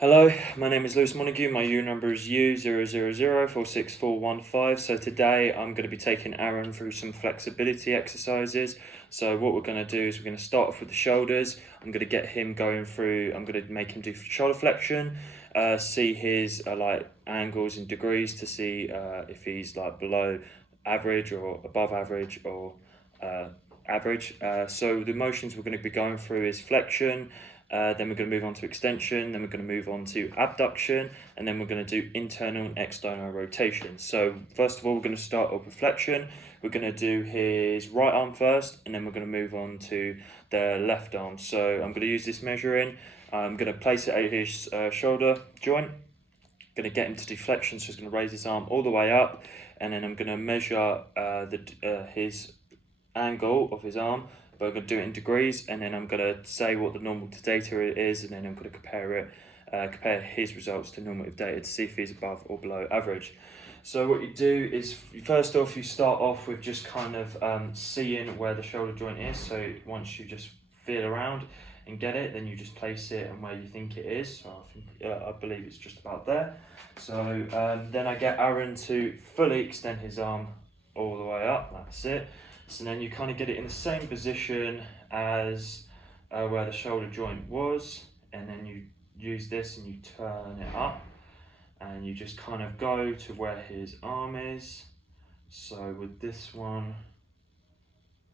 Hello, my name is Lewis Montague. My U number is U000464415. So today I'm going to be taking Aaron through some flexibility exercises. So what we're going to do is we're going to start off with the shoulders. I'm going to get him going through, I'm going to make him do shoulder flexion, see his angles in degrees to see if he's below average or above average or average. So the motions we're going to be going through is flexion, then we're going to move on to extension, then we're going to move on to abduction, and then we're going to do internal and external rotation. So first of all, we're going to start off with flexion. We're going to do his right arm first, and then we're going to move on to the left arm. So I'm going to use this measuring. I'm going to place it at his shoulder joint. Going to get him to do flexion, so he's going to raise his arm all the way up, and then I'm going to measure his angle of his arm, but I'm going to do it in degrees, and then I'm going to say what the normative data is, and then I'm going to compare his results to normative data to see if he's above or below average. So what you do is, first off, you start off with just kind of seeing where the shoulder joint is. So once you just feel around and get it, then you just place it and where you think it is. So I believe it's just about there. So then I get Aaron to fully extend his arm all the way up. That's it. So then you kind of get it in the same position as where the shoulder joint was, and then you use this and you turn it up, and you just kind of go to where his arm is. So with this one,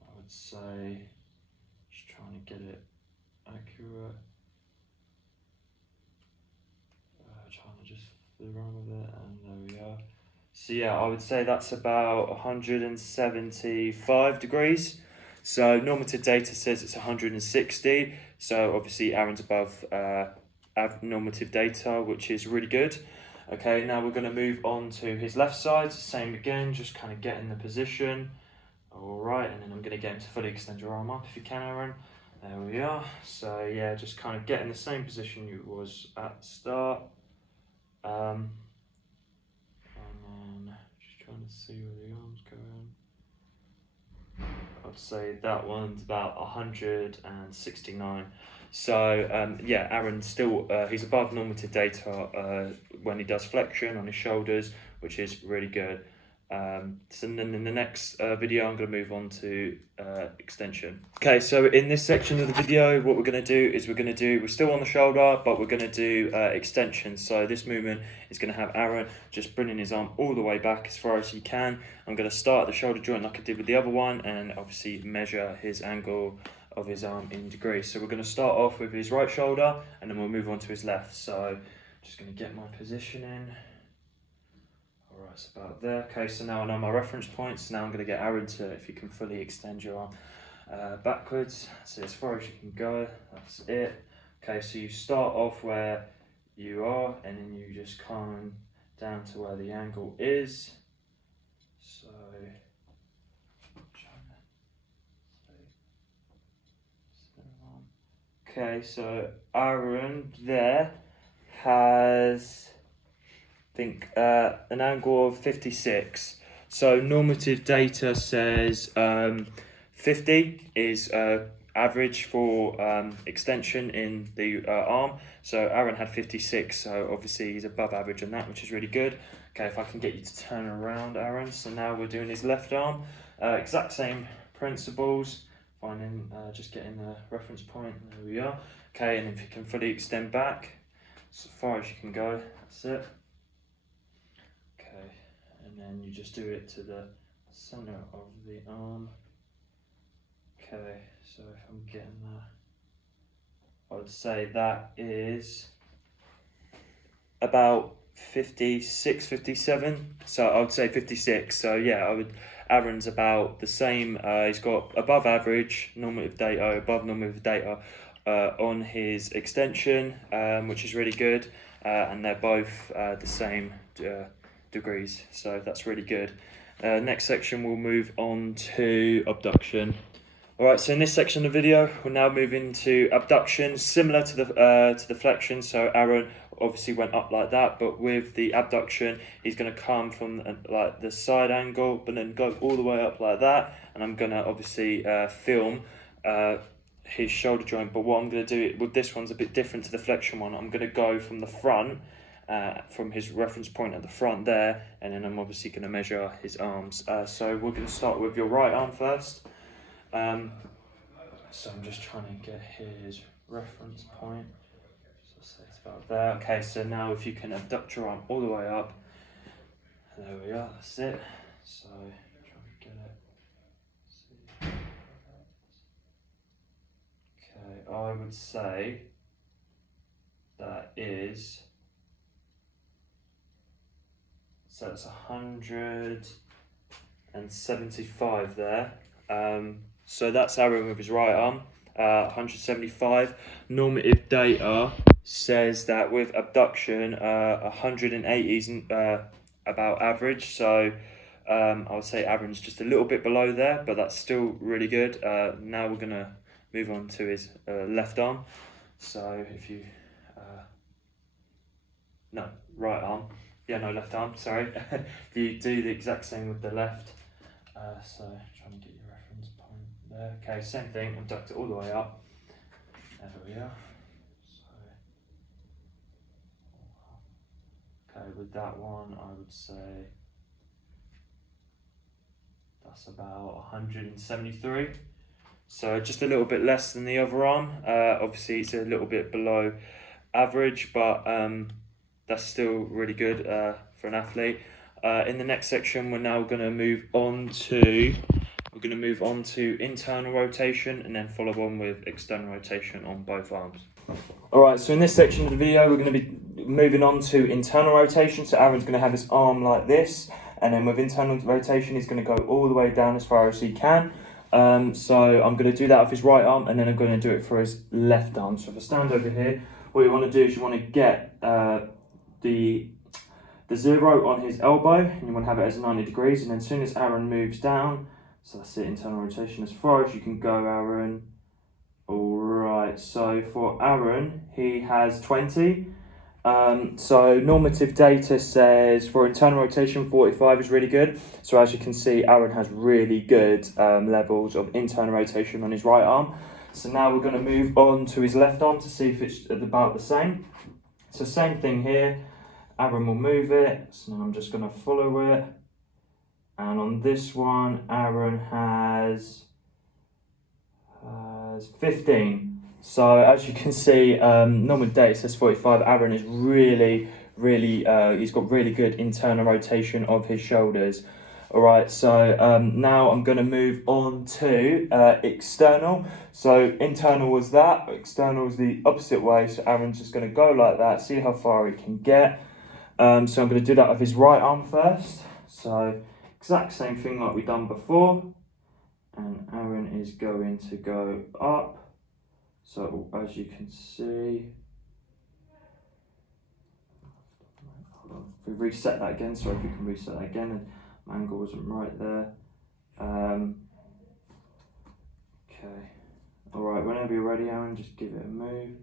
I would say, just trying to get it accurate, trying to just fiddle around with it, and there we are. So yeah, I would say that's about 175 degrees. So normative data says it's 160. So obviously Aaron's above normative data, which is really good. Okay, now we're going to move on to his left side. Same again, just kind of get in the position. All right, and then I'm going to get him to fully extend your arm up if you can, Aaron. There we are. So yeah, just kind of get in the same position you was at the start. And then just trying to see where the arms go in. I'd say that one's about 169. So yeah, Aaron still he's above normative data when he does flexion on his shoulders, which is really good. So then in the next video, I'm going to move on to extension. Okay, so in this section of the video, what we're going to do is we're still on the shoulder, but we're going to do extension. So this movement is going to have Aaron just bringing his arm all the way back as far as he can. I'm going to start at the shoulder joint like I did with the other one, and obviously measure his angle of his arm in degrees. So we're going to start off with his right shoulder, and then we'll move on to his left. So just going to get my position in. Alright, it's about there. Okay, so now I know my reference points. Now I'm going to get Aaron to, if you can fully extend your arm backwards, so as far as you can go, that's it. Okay, so you start off where you are, and then you just come down to where the angle is. So, okay, so Aaron there has, I think, an angle of 56. So normative data says 50 is average for extension in the arm. So Aaron had 56, so obviously he's above average on that, which is really good. Okay, if I can get you to turn around, Aaron. So now we're doing his left arm. Exact same principles. Finding, just getting the reference point. There we are. Okay, and if you can fully extend back as far as you can go, that's it. Okay, and then you just do it to the center of the arm. Okay, so if I'm getting that, I would say that is about 56, 57. So I would say 56. So yeah, Aaron's about the same. He's got above average normative data, above normative data on his extension, which is really good. And they're both the same degrees. So that's really good. Next section, we'll move on to abduction. Alright, so in this section of the video, we'll now move into abduction, similar to the flexion. So Aaron obviously went up like that, but with the abduction, he's going to come from like the side angle, but then go all the way up like that. And I'm going to obviously film his shoulder joint, but what I'm going to do with this one's a bit different to the flexion one. I'm going to go from the front, from his reference point at the front there, and then I'm obviously going to measure his arms. So we're going to start with your right arm first. So I'm just trying to get his reference point. So say it's about there. Okay, so now if you can abduct your arm all the way up. There we are, that's it. So try and get it. See. Okay, I would say that is, so it's 175 there. So that's Aaron with his right arm, 175. Normative data says that with abduction, 180 is about average. So I would say Aaron's just a little bit below there, but that's still really good. Now we're gonna move on to his left arm. So if you, no, right arm. Yeah, no, left arm, sorry. You do the exact same with the left. So trying to get your reference point there. Okay, same thing, abduct it all the way up. There we are. So, okay, with that one, I would say that's about 173. So just a little bit less than the other arm. Obviously, it's a little bit below average, but that's still really good for an athlete. In the next section, we're now going to move on to internal rotation and then follow on with external rotation on both arms. Alright, so in this section of the video, we're going to be moving on to internal rotation. So Aaron's going to have his arm like this, and then with internal rotation, he's going to go all the way down as far as he can. So I'm going to do that with his right arm, and then I'm going to do it for his left arm. So if I stand over here, what you want to do is you want to get the 0 on his elbow, and you want to have it as 90 degrees, and then as soon as Aaron moves down, so that's it, internal rotation as far as you can go, Aaron. Alright, so for Aaron, he has 20. So normative data says for internal rotation, 45 is really good. So as you can see, Aaron has really good levels of internal rotation on his right arm. So now we're going to move on to his left arm to see if it's about the same. So same thing here. Aaron will move it, so now I'm just going to follow it. And on this one, Aaron has 15. So as you can see, normal data says 45. Aaron is really, he's got really good internal rotation of his shoulders. All right, so now I'm going to move on to external. So internal was that, external was the opposite way. So Aaron's just going to go like that, see how far he can get. So I'm going to do that with his right arm first. So exact same thing like we've done before. And Aaron is going to go up. So as you can see, hold on. If we reset that again, sorry if we can reset that again, and my angle wasn't right there. Okay. All right, whenever you're ready, Aaron, just give it a move.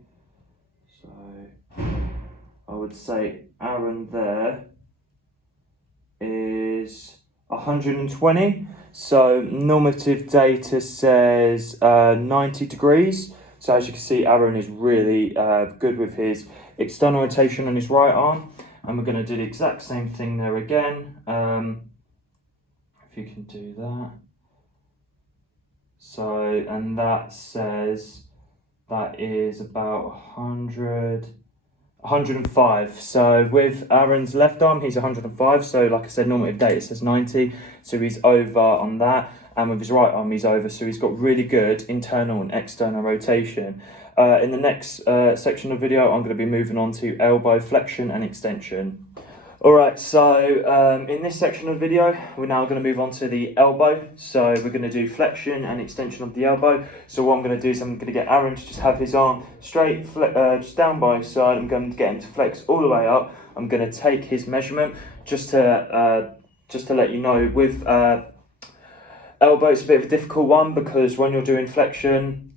So I would say Aaron there is 120. So normative data says 90 degrees. So as you can see, Aaron is really good with his external rotation on his right arm. And we're going to do the exact same thing there again. If you can do that. So, and that says that is about 105. So with Aaron's left arm, he's 105. So like I said, normative data says 90. So he's over on that. And with his right arm, he's over. So he's got really good internal and external rotation. In the next section of the video, I'm going to be moving on to elbow flexion and extension. Alright, so in this section of the video, we're now going to move on to the elbow. So we're going to do flexion and extension of the elbow. So what I'm going to do is I'm going to get Aaron to just have his arm straight, just down by his side. I'm going to get him to flex all the way up. I'm going to take his measurement just to let you know with elbow, it's a bit of a difficult one because when you're doing flexion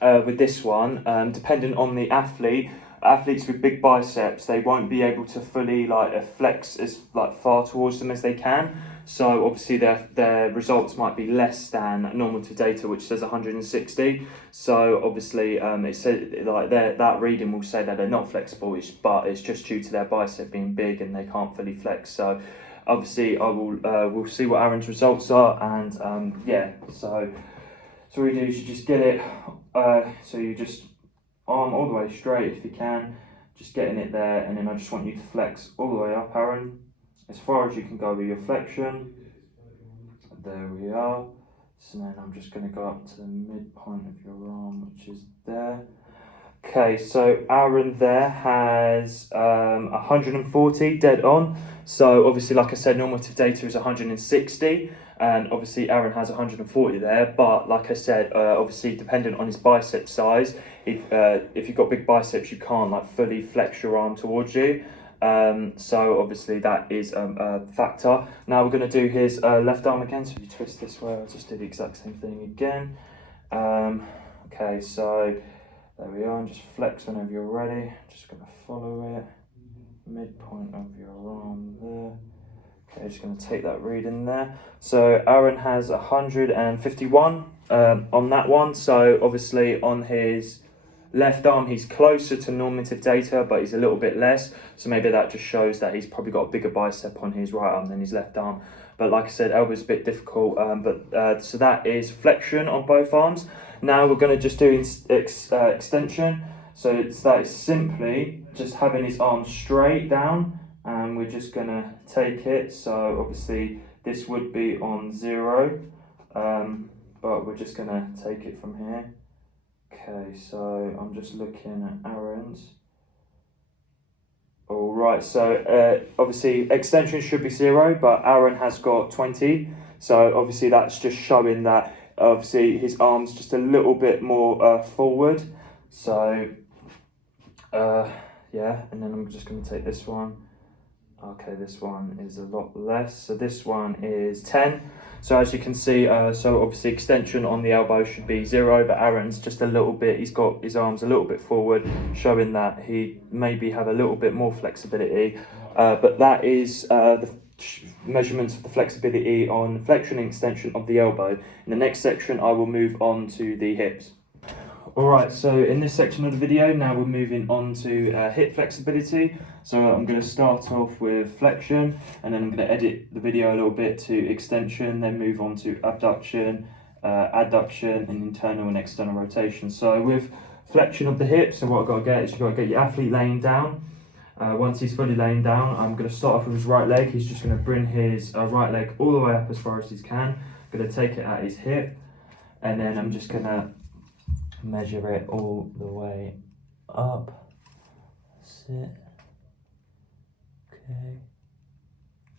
with this one, depending on the athletes with big biceps, they won't be able to fully flex as far towards them as they can. So obviously their results might be less than normative data, which says 160. So obviously it says like that reading will say that they're not flexible, but it's just due to their bicep being big and they can't fully flex. So obviously I will we'll see what Aaron's results are, and yeah. So what we do is you just get it. So you just arm all the way straight if you can, just getting it there, and then I just want you to flex all the way up, Aaron, as far as you can go with your flexion. There we are. So then I'm just going to go up to the midpoint of your arm, which is there. Okay, so Aaron there has 140 dead on. So obviously, like I said, normative data is 160. And obviously Aaron has 140 there, but like I said, obviously dependent on his bicep size, if you've got big biceps, you can't like fully flex your arm towards you. So obviously that is a factor. Now we're going to do his left arm again. So if you twist this way, I'll just do the exact same thing again. Okay, so there we are, and just flex whenever you're ready. Just going to follow it, midpoint of your arm there. Okay, just going to take that reading there. So Aaron has 151 on that one. So obviously on his left arm, he's closer to normative data, but he's a little bit less. So maybe that just shows that he's probably got a bigger bicep on his right arm than his left arm. But like I said, elbow's a bit difficult. So that is flexion on both arms. Now we're going to just do extension. So that is simply just having his arm straight down. And we're just going to take it. So obviously this would be on 0, but we're just going to take it from here. Okay, so I'm just looking at Aaron's. All right, so obviously extension should be 0, but Aaron has got 20. So obviously that's just showing that obviously his arm's just a little bit more forward. So yeah, and then I'm just going to take this one. Okay, this one is a lot less. So this one is 10. So as you can see, so obviously extension on the elbow should be 0, but Aaron's just a little bit, he's got his arms a little bit forward, showing that he maybe have a little bit more flexibility. But that is the measurements of the flexibility on flexion and extension of the elbow. In the next section, I will move on to the hips. Alright, so in this section of the video, now we're moving on to hip flexibility. So I'm going to start off with flexion, and then I'm going to edit the video a little bit to extension, then move on to abduction, adduction, and internal and external rotation. So with flexion of the hips, so what I've got to get is you've got to get your athlete laying down. Once he's fully laying down, I'm going to start off with his right leg. He's just going to bring his right leg all the way up as far as he can. I'm going to take it at his hip, and then I'm just going to measure it all the way up. That's it. Okay.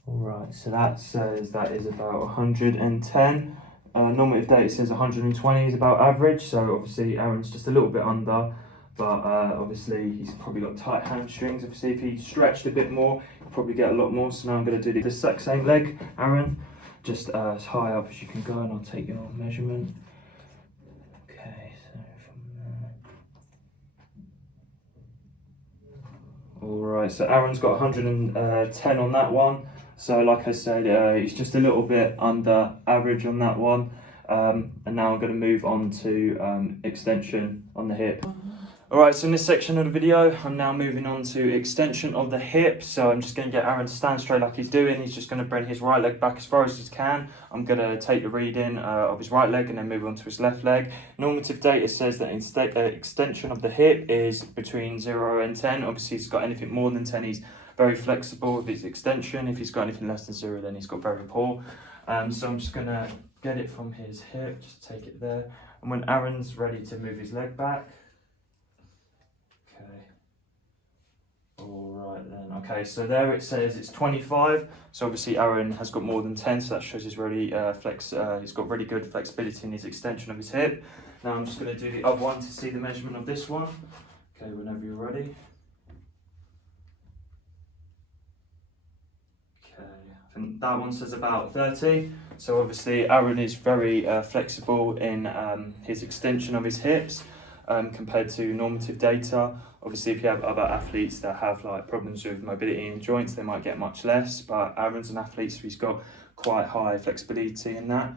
Alright, so that says that is about 110. Normative data says 120 is about average, so obviously Aaron's just a little bit under, but obviously he's probably got tight hamstrings. Obviously if he stretched a bit more, he'll probably get a lot more. So now I'm going to do the exact same leg, Aaron, just as high up as you can go, and I'll take your measurement. Alright, so Aaron's got 110 on that one. So like I said, he's just a little bit under average on that one. And now I'm going to move on to extension on the hip. Alright, so in this section of the video, I'm now moving on to extension of the hip. So I'm just going to get Aaron to stand straight like he's doing. He's just going to bring his right leg back as far as he can. I'm going to take the reading of his right leg and then move on to his left leg. Normative data says that extension of the hip is between 0 and 10. Obviously, if he's got anything more than 10, he's very flexible with his extension. If he's got anything less than 0, then he's got very poor. So I'm just going to get it from his hip, just take it there. And when Aaron's ready to move his leg back, alright then, okay, so there it says it's 25, so obviously Aaron has got more than 10, so that shows he's really he's got really good flexibility in his extension of his hip. Now I'm just going to do the other one to see the measurement of this one. Okay, whenever you're ready. Okay, I think that one says about 30, so obviously Aaron is very flexible in his extension of his hips. Compared to normative data. Obviously, if you have other athletes that have like problems with mobility in joints, they might get much less, but Aaron's an athlete, so he's got quite high flexibility in that.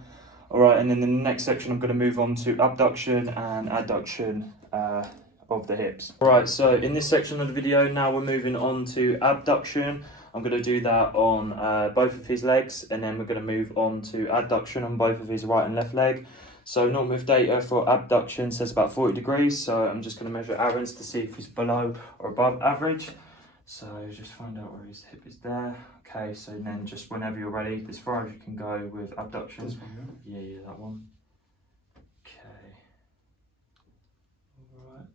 All right, and then in the next section, I'm going to move on to abduction and adduction of the hips. All right, so in this section of the video, now we're moving on to abduction. I'm going to do that on both of his legs, and then we're going to move on to adduction on both of his right and left leg. So normative data for abduction says about 40 degrees, so I'm just going to measure Aaron's to see if he's below or above average. So just find out where his hip is there. Okay, so then just whenever you're ready, as far as you can go with abduction. This one, Yeah, that one. Okay. Alright,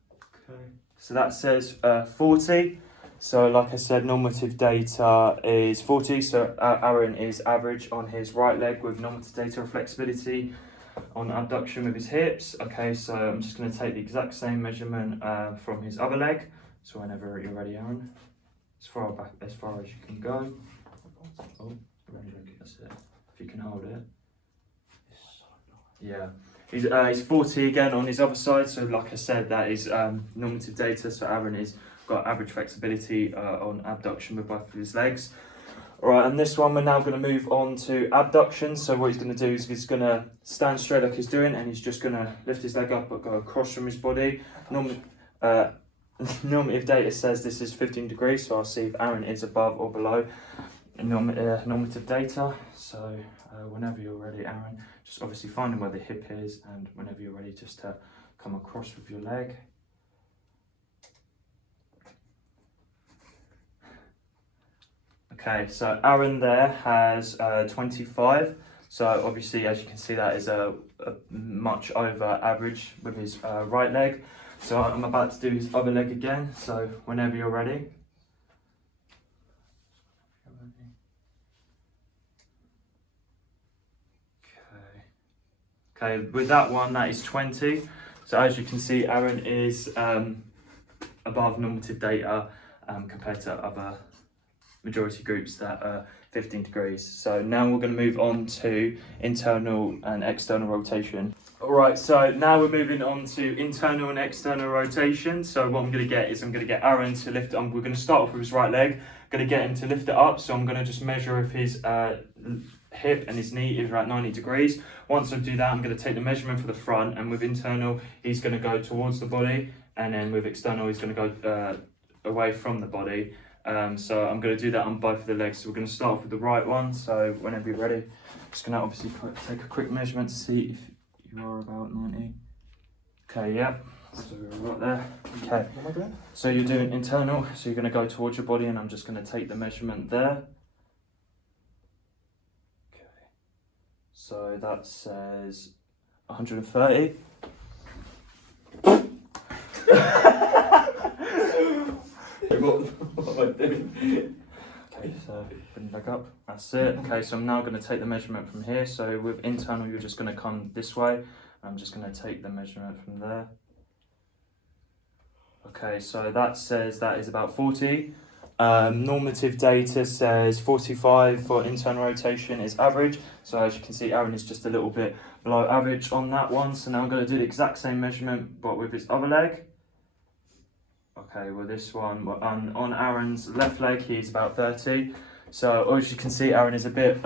okay. So that says 40. So like I said, normative data is 40. So Aaron is average on his right leg with normative data of flexibility on abduction with his hips. Okay, so I'm just going to take the exact same measurement from his other leg. So whenever you're ready, Aaron, as far back as you can go. Oh, that's it. If you can hold it. Yeah, he's 40 again on his other side. So like I said, that is normative data. So Aaron is got average flexibility on abduction with both of his legs. All right, and this one we're now going to move on to abduction. So what he's going to do is he's going to stand straight like he's doing, and he's just going to lift his leg up but go across from his body. Normative data says this is 15 degrees, so I'll see if Aaron is above or below normative data. So whenever you're ready, Aaron, just obviously finding where the hip is, and whenever you're ready, just to come across with your leg. Okay, so Aaron there has 25. So obviously, as you can see, that is a much over average with his right leg. So I'm about to do his other leg again. So whenever you're ready. Okay, with that one, that is 20. So as you can see, Aaron is above normative data compared to other majority groups that are 15 degrees. So now we're going to move on to internal and external rotation. All right, so now we're moving on to internal and external rotation. So what I'm going to get is I'm going to get Aaron to lift. We're going to start off with his right leg. I'm going to get him to lift it up. So I'm going to just measure if his hip and his knee is at 90 degrees. Once I do that, I'm going to take the measurement for the front, and with internal, he's going to go towards the body, and then with external, he's going to go away from the body. So I'm going to do that on both of the legs. So we're going to start off with the right one. So whenever you're ready, I'm just going to obviously take a quick measurement to see if you are about 90. Okay, yeah. So we're right there. Okay. What am I doing? So you're doing internal. So you're going to go towards your body, and I'm just going to take the measurement there. Okay. So that says 130. What am I doing? Okay, so bring it back up. That's it. Okay, so I'm now going to take the measurement from here. So with internal, you're just going to come this way. I'm just going to take the measurement from there. Okay, so that says that is about 40. Normative data says 45 for internal rotation is average. So as you can see, Aaron is just a little bit below average on that one. So now I'm going to do the exact same measurement, but with his other leg. Okay, well this one, on Aaron's left leg, he's about 30. So as you can see, Aaron is a bit,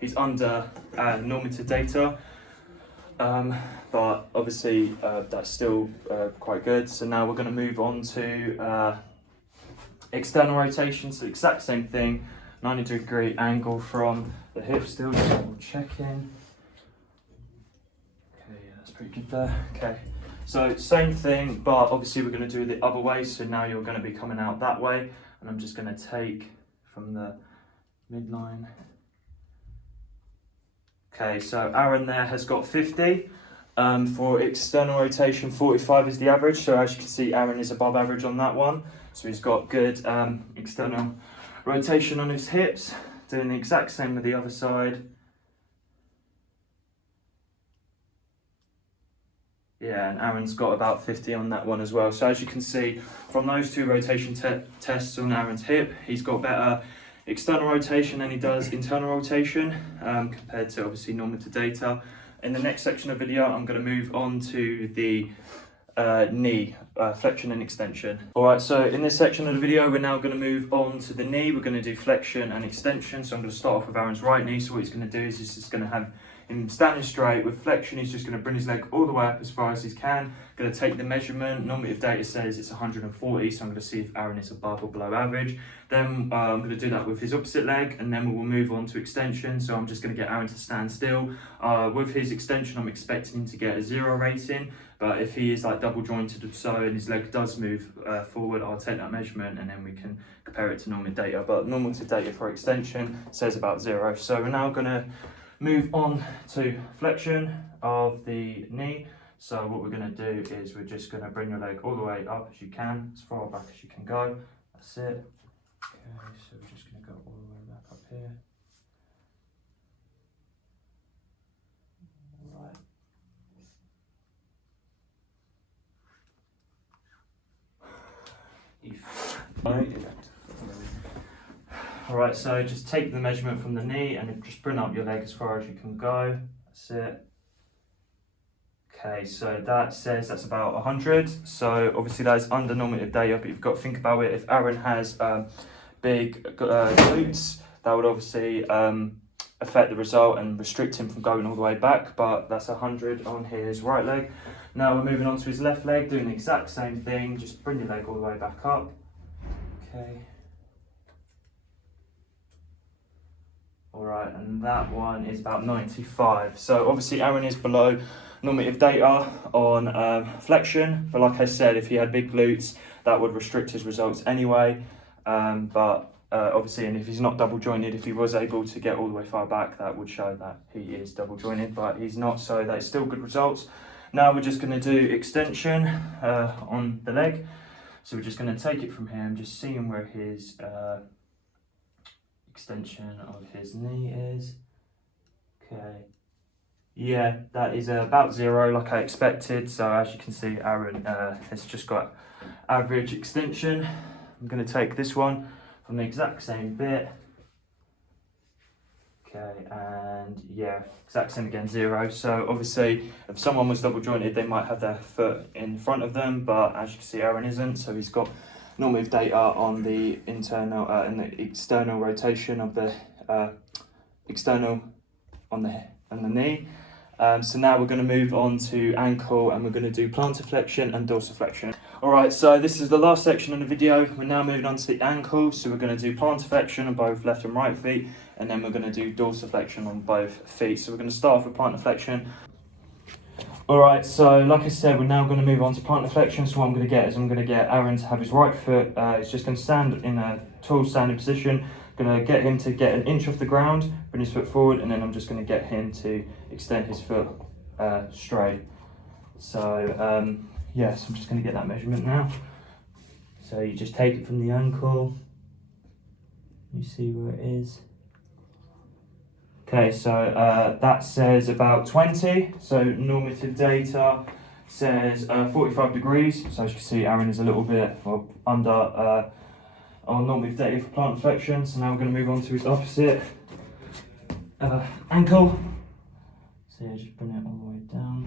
he's under normative data. But obviously that's still quite good. So now we're going to move on to external rotation. So exact same thing, 90-degree angle from the hip still, just double checking. Okay, yeah, that's pretty good there. Okay. So same thing, but obviously we're going to do it the other way. So now you're going to be coming out that way, and I'm just going to take from the midline. Okay, so Aaron there has got 50. For external rotation, 45 is the average. So as you can see, Aaron is above average on that one. So he's got good external rotation on his hips. Doing the exact same with the other side. Yeah, and Aaron's got about 50 on that one as well. So as you can see, from those two rotation tests on Aaron's hip, he's got better external rotation than he does internal rotation, compared to obviously normative data. In the next section of the video, I'm going to move on to the knee flexion and extension. Alright, so in this section of the video we're now going to move on to the knee. We're going to do flexion and extension. So I'm going to start off with Aaron's right knee. So what he's going to do is he's just going to have him standing straight. With flexion he's just going to bring his leg all the way up as far as he can. Going to take the measurement. Normative data says it's 140, so I'm going to see if Aaron is above or below average. Then I'm going to do that with his opposite leg, and then we will move on to extension. So I'm just going to get Aaron to stand still. With his extension I'm expecting him to get a 0 rating, but if he is like double jointed or so and his leg does move forward, I'll take that measurement and then we can compare it to normative data. But normative data for extension says about 0. So we're now going to move on to flexion of the knee. So what we're going to do is we're just going to bring your leg all the way up as you can, as far back as you can go. That's it. Okay, so we're just going to go all the way back up here. Alright, so just take the measurement from the knee and just bring up your leg as far as you can go. That's it. Okay, so that says that's about 100. So obviously that is under normative data, but you've got to think about it. If Aaron has big glutes, that would obviously affect the result and restrict him from going all the way back, but that's 100 on his right leg. Now we're moving on to his left leg, doing the exact same thing. Just bring your leg all the way back up. Okay. Alright, and that one is about 95. So obviously Aaron is below normative data on flexion, but like I said, if he had big glutes, that would restrict his results anyway. Obviously, and if he's not double jointed, if he was able to get all the way far back, that would show that he is double jointed, but he's not, so that is still good results. Now we're just going to do extension on the leg. So we're just going to take it from here and just seeing where his extension of his knee is. Okay. Yeah, that is about 0 like I expected. So as you can see, Aaron has just got average extension. I'm going to take this one from the exact same bit. Okay, and yeah, exact same again, 0. So obviously, if someone was double jointed, they might have their foot in front of them, but as you can see, Aaron isn't. So he's got normative data on the internal and the external rotation of the external on the knee. So now we're going to move on to ankle, and we're going to do plantar flexion and dorsiflexion. Alright, so this is the last section of the video. We're now moving on to the ankle. So we're going to do plantar flexion on both left and right feet, and then we're going to do dorsiflexion on both feet. So we're going to start off with plantar flexion. Alright, so like I said, we're now going to move on to plantar flexion. So what I'm going to get is I'm going to get Aaron to have his right foot. He's just going to stand in a tall standing position. Going to get him to get an inch off the ground, bring his foot forward, and then I'm just going to get him to extend his foot straight. So yes, I'm just going to get that measurement now. So you just take it from the ankle, you see where it is. Okay, so that says about 20. So normative data says 45 degrees. So as you can see, Aaron is a little bit under on normative data for plantar flexion. So now we're going to move on to his opposite ankle. So yeah, just bring it all the way down.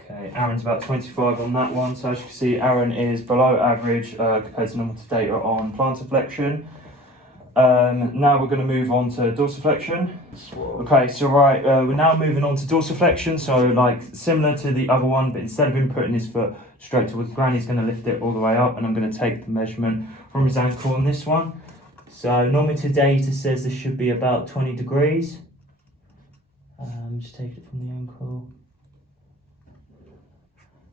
Okay, Aaron's about 25 on that one. So as you can see, Aaron is below average compared to normative data on plantar flexion. Now we're going to move on to dorsiflexion. Okay, so we're now moving on to dorsiflexion. So like similar to the other one, but instead of him putting his foot straight towards the ground, he's going to lift it all the way up, and I'm going to take the measurement from his ankle on this one. So normative data says this should be about 20 degrees. Just take it from the ankle.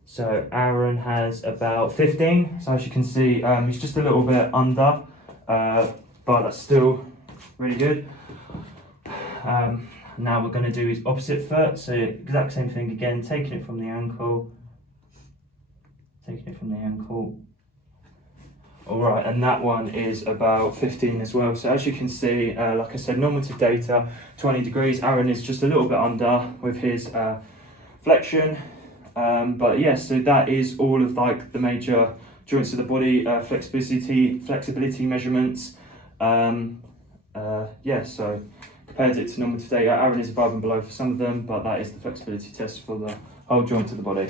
So Aaron has about 15. So as you can see, he's just a little bit under, but that's still really good. Now we're going to do his opposite foot. So exact same thing again, taking it from the ankle. Alright, and that one is about 15 as well. So as you can see, like I said, normative data, 20 degrees. Aaron is just a little bit under with his flexion. But yeah, so that is all of like the major joints of the body, flexibility measurements. Yeah, so compared it to normal today. Aaron is above and below for some of them, but that is the flexibility test for the whole joint of the body.